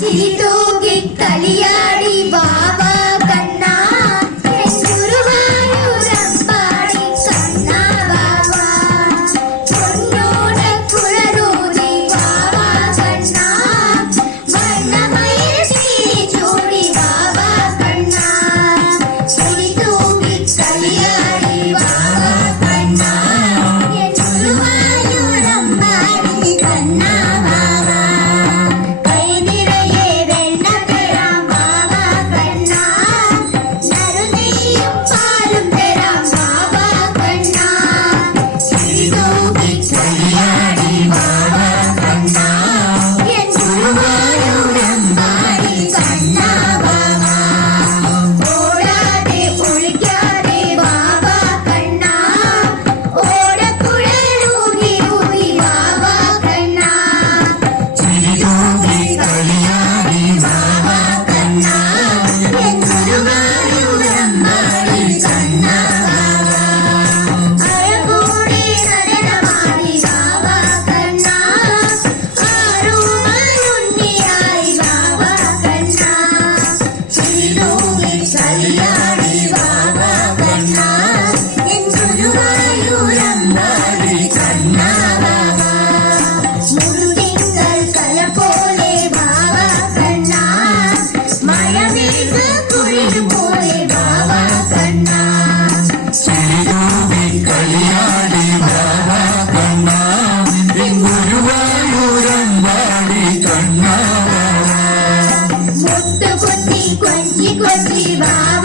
ചിരിതൂകി കളിയാടി ബാബ കണ്ണ ഗുരുവായൂരമ്പാടി കണ്ണ ബാബ പൊന്നോട് കുഴലൂതി ബാബ കണ്ണ വണ്ണമയിൽ ചിരി ചൂടി ബാബ കണ്ണ ചിരിതൂകി കളിയാടി ബാബ കണ്ണ ഗുരുവായൂരമ്പാടി കണ്ണ കൊച്ചി കൊച്ചി വാ